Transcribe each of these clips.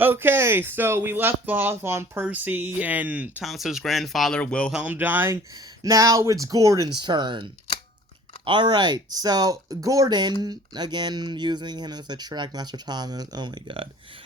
Okay, so we left off on Percy and Thomas's grandfather Wilhelm dying. Now it's Gordon's turn. Alright, so Gordon, again using him as a trackmaster Thomas, oh my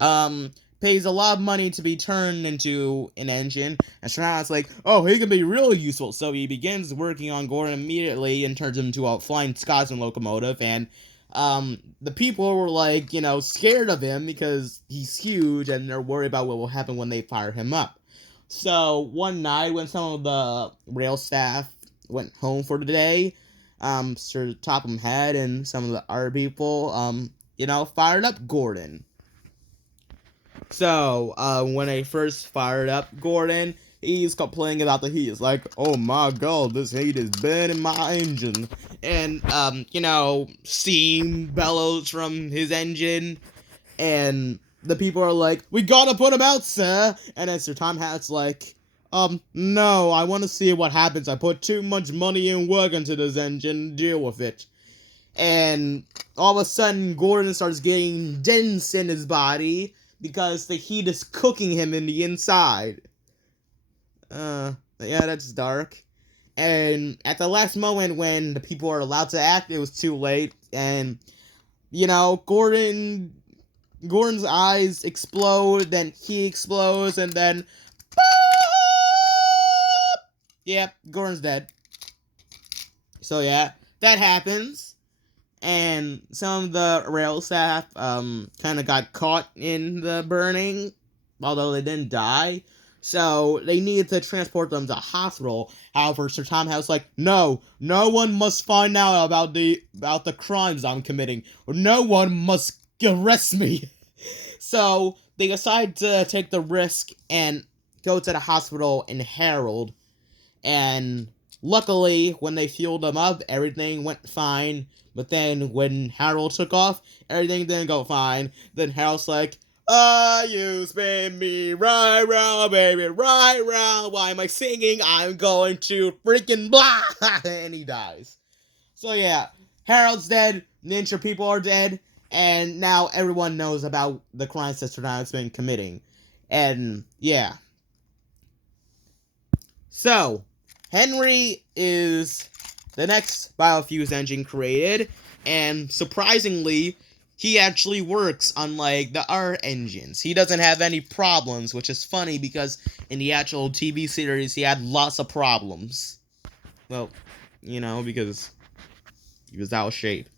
god, pays a lot of money to be turned into an engine, and Thomas like, oh, he can be really useful, so he begins working on Gordon immediately and turns him into a flying Scotsman locomotive, and the people were like, scared of him because he's huge, and they're worried about what will happen when they fire him up. So one night when some of the rail staff went home for the day, Sir Topham Head and some of the other people, fired up Gordon. So, when they first fired up Gordon, he's complaining about the heat. It's like, oh my god, this heat is burning my engine. And, steam bellows from his engine. And the people are like, we gotta put him out, sir. And then Sir Tom Hat's like, no, I want to see what happens. I put too much money and work into this engine. Deal with it. And all of a sudden, Gordon starts getting dents in his body because the heat is cooking him in the inside. Yeah, that's dark. And at the last moment when the people are allowed to act, it was too late. And, Gordon's eyes explode, then he explodes, and then yeah, Gordon's dead. So yeah, that happens. And some of the rail staff kind of got caught in the burning, although they didn't die. So they needed to transport them to a hospital. However, Sir Tom House like, no one must find out about the crimes I'm committing, or no one must arrest me. So they decide to take the risk and go to the hospital in Harold. And luckily, when they fueled them up, everything went fine. But then when Harold took off, everything didn't go fine. Then Harold's like, you spin me right round, baby, right round. Why am I singing? I'm going to freaking blah. And he dies. So yeah, Harold's dead, Ninja people are dead, and now everyone knows about the crimes that Stradon's been committing. And yeah. So, Henry is the next biofuse engine created, and surprisingly, he actually works unlike the other engines. He doesn't have any problems, which is funny because in the actual TV series, he had lots of problems. Well, because he was out of shape.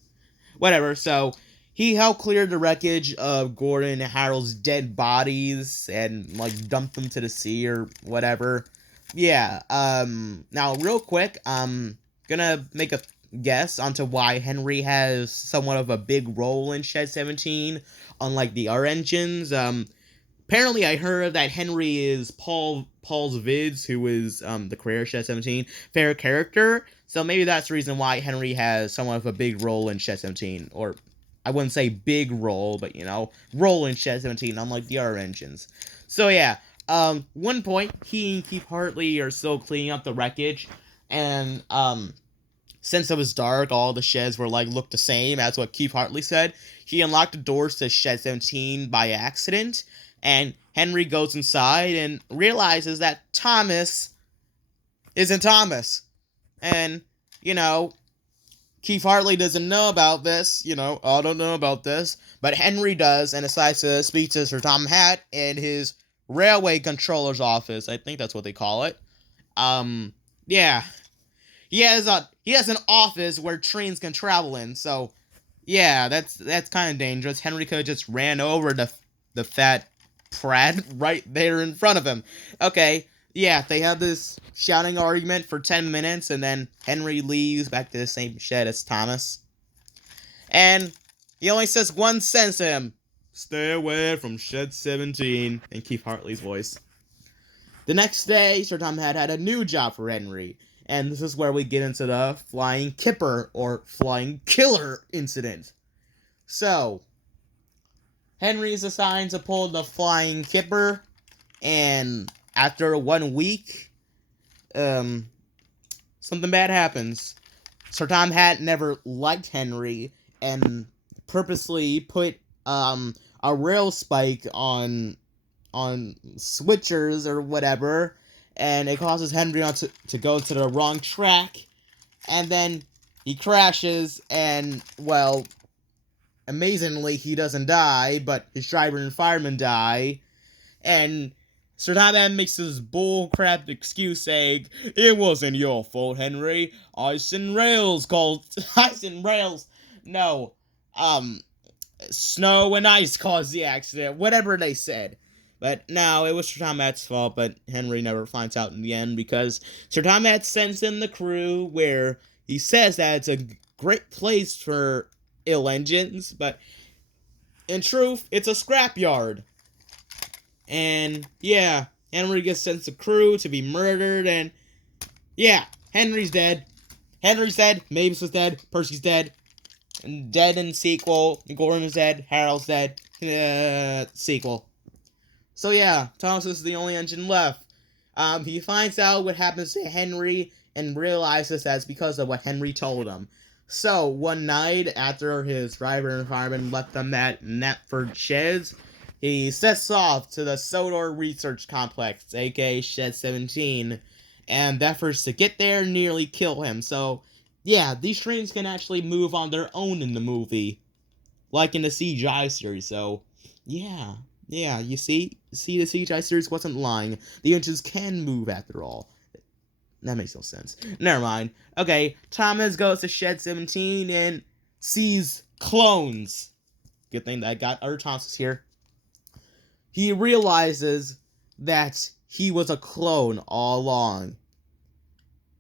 Whatever, so he helped clear the wreckage of Gordon and Harold's dead bodies and, dump them to the sea or whatever. Yeah, now real quick, gonna make a guess onto why Henry has somewhat of a big role in Shed 17, unlike the R engines. Apparently I heard that Henry is Paul's Vids, who is the creator of Shed 17, favorite character. So maybe that's the reason why Henry has somewhat of a big role in Shed 17, or I wouldn't say big role, but role in Shed 17, unlike the other engines. So yeah, one point, he and Keith Hartley are still cleaning up the wreckage, and since it was dark, all the sheds were looked the same as what Keith Hartley said. He unlocked the doors to Shed 17 by accident, and Henry goes inside and realizes that Thomas isn't Thomas. And, Keith Hartley doesn't know about this, I don't know about this, but Henry does and decides to speak to Sir Tom Hat in his railway controller's office. I think that's what they call it. Yeah. He has an office where trains can travel in, so yeah, that's kind of dangerous. Henry could have just ran over the fat Pratt right there in front of him. Okay, yeah, they have this shouting argument for 10 minutes, and then Henry leaves back to the same shed as Thomas. And he only says one sentence to him: stay away from Shed 17, in Keith Hartley's voice. The next day, Sir Tom had a new job for Henry, and this is where we get into the Flying Kipper, or Flying Killer incident. So, Henry is assigned to pull the Flying Kipper, and after 1 week, something bad happens. Sir Tom Hat never liked Henry, and purposely put a rail spike on switchers or whatever, and it causes Henry to go to the wrong track, and then he crashes, and, well, amazingly, he doesn't die, but his driver and fireman die, and Sir Tom makes this bullcrap excuse saying, "It wasn't your fault, Henry. Ice and rails called ice and rails. No, snow and ice caused the accident." Whatever they said. But no, it was Sir Tom's fault, but Henry never finds out in the end because Sir Tom sends in the crew where he says that it's a great place for ill engines, but in truth, it's a scrapyard. And yeah, Henry gets sent to the crew to be murdered, and yeah, Henry's dead. Henry's dead, Mavis was dead, Percy's dead, and dead in sequel, Gordon is dead, Harold's dead, sequel. So yeah, Thomas is the only engine left. He finds out what happens to Henry and realizes that's because of what Henry told him. So, one night, after his driver and fireman left them at Knapford Sheds, he sets off to the Sodor Research Complex, aka Shed 17, and efforts to get there nearly kill him. So, yeah, these trains can actually move on their own in the movie, like in the CGI series, so, yeah, you see the CGI series wasn't lying. The engines can move after all. That makes no sense. Never mind. Okay, Thomas goes to Shed 17 and sees clones. Good thing that I got other Thomas here. He realizes that he was a clone all along.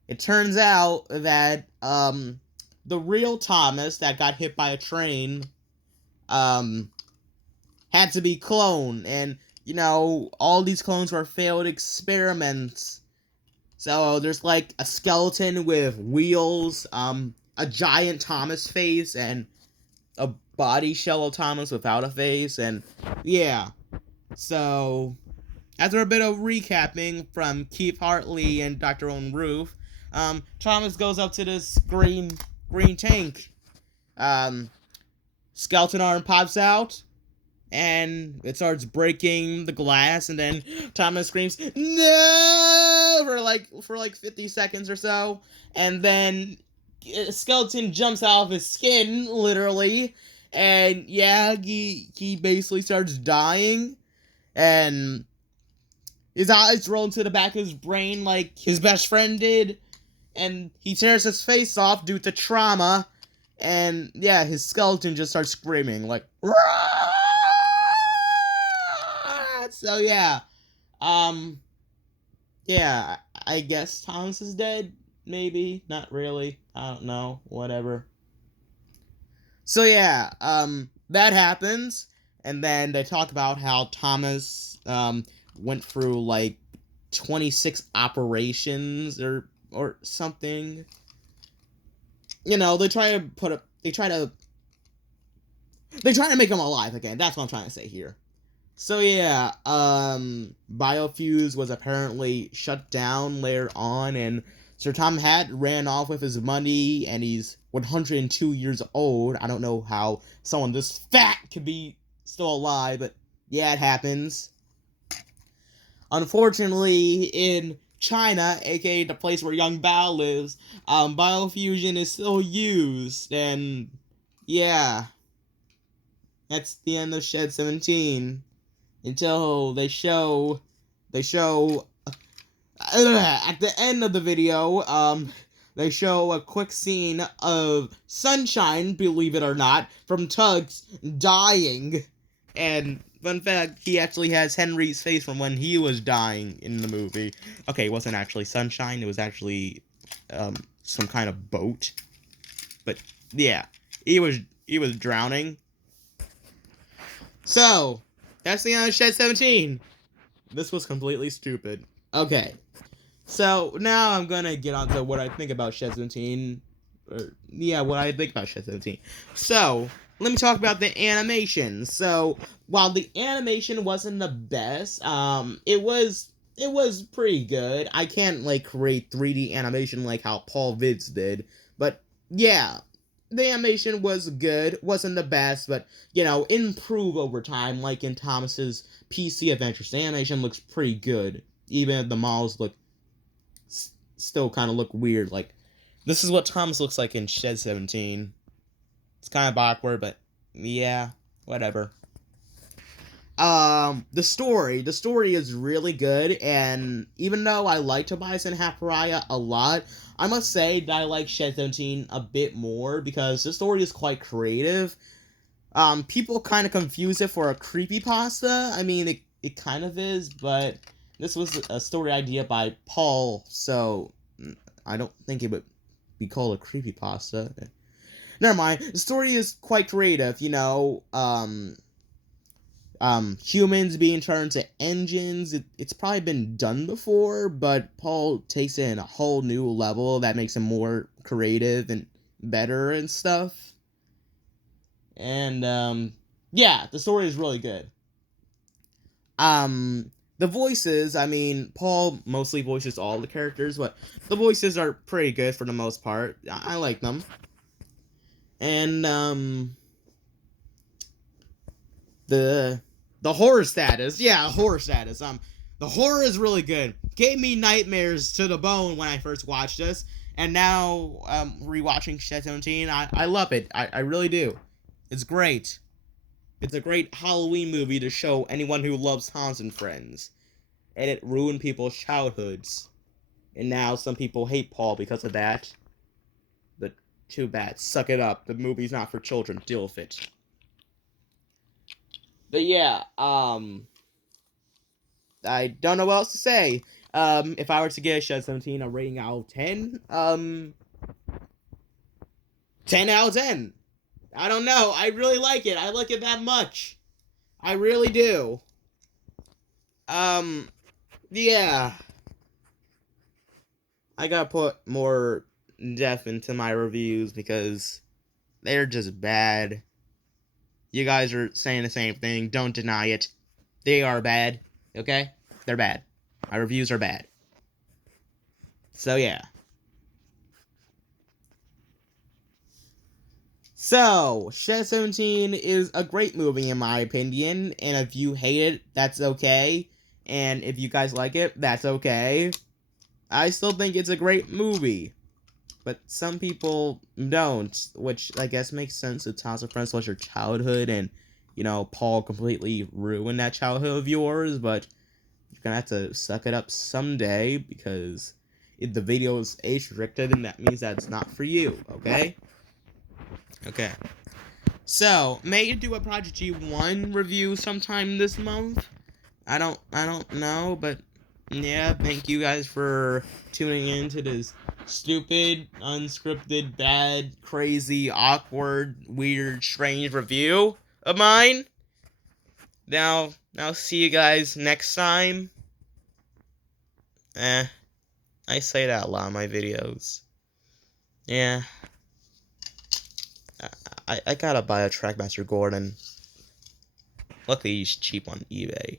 It turns out that the real Thomas that got hit by a train had to be cloned, and all these clones were failed experiments. So there's like a skeleton with wheels, a giant Thomas face, and a body shell of Thomas without a face, and yeah. So after a bit of recapping from Keith Hartley and Dr. Owen Roof, Thomas goes up to this green tank. Skeleton arm pops out, and it starts breaking the glass, and then Thomas screams, "No!" for like 50 seconds or so, and then a skeleton jumps out of his skin, literally, and yeah, he basically starts dying, and his eyes roll into the back of his brain like his best friend did, and he tears his face off due to trauma, and yeah, his skeleton just starts screaming, like, "Rah!" So yeah, yeah, I guess Thomas is dead, maybe, not really, I don't know, whatever. So yeah, that happens, and then they talk about how Thomas, went through, like, 26 operations, or something. They try to make him alive again, that's what I'm trying to say here. So yeah, Biofuse was apparently shut down later on, and Sir Tom ran off with his money, and he's 102 years old. I don't know how someone this fat could be still alive, but yeah, it happens. Unfortunately, in China, aka the place where Young Bao lives, biofusion is still used, and yeah, that's the end of Shed 17. Until they show at the end of the video, they show a quick scene of Sunshine, believe it or not, from Tugs dying. And fun fact, he actually has Henry's face from when he was dying in the movie. Okay, it wasn't actually Sunshine, it was actually some kind of boat. But yeah, he was drowning. So that's the end of Shed 17. This was completely stupid. Okay. So, now I'm gonna get on to what I think about Shed 17. What I think about Shed 17. So, let me talk about the animation. So, while the animation wasn't the best, it was pretty good. I can't, create 3D animation like how Paul Vids did. But, yeah. the animation was good. Wasn't the best, but, you know, improve over time, like in Thomas's PC Adventures. The animation looks pretty good. Even if the models look still kind of look weird. Like, this is what Thomas looks like in Shed 17. It's kind of awkward, but yeah, whatever. The story is really good, and even though I like Tobias and Half Pariah a lot, I must say that I like Shed 17 a bit more because the story is quite creative. People kind of confuse it for a creepypasta. I mean, it kind of is, but this was a story idea by Paul, so I don't think it would be called a creepypasta. Never mind. The story is quite creative, you know. Humans being turned to engines. It's probably been done before, but Paul takes it in a whole new level that makes him more creative and better and stuff. And yeah, the story is really good. The voices, I mean, Paul mostly voices all the characters, but the voices are pretty good for the most part. I like them. And the horror status. Yeah, horror status. The horror is really good. Gave me nightmares to the bone when I first watched this, and now rewatching Shed 17, I love it. I really do. It's great. It's a great Halloween movie to show anyone who loves Hans and Friends. And it ruined people's childhoods. And now some people hate Paul because of that. But too bad. Suck it up. The movie's not for children. Deal with it. But yeah, I don't know what else to say. If I were to give Shed 17 a rating out of 10, 10 out of 10. I don't know. I really like it. I like it that much. I really do. Yeah. I gotta put more depth into my reviews because they're just bad. You guys are saying the same thing. Don't deny it. They are bad. Okay? They're bad. My reviews are bad. So, yeah. So, Shed 17 is a great movie in my opinion, and if you hate it, that's okay. And if you guys like it, that's okay. I still think it's a great movie. But some people don't, which I guess makes sense. It's House of Friends was your childhood, and, you know, Paul completely ruined that childhood of yours, but you're gonna have to suck it up someday, because if the video is age-restricted, then that means that it's not for you, okay? Okay. So, may you do a Prodigy 1 review sometime this month? I don't know, but yeah, thank you guys for tuning in to this stupid, unscripted, bad, crazy, awkward, weird, strange review of mine. Now, I'll see you guys next time. I say that a lot in my videos. Yeah. I gotta buy a Trackmaster Gordon. Luckily, he's cheap on eBay.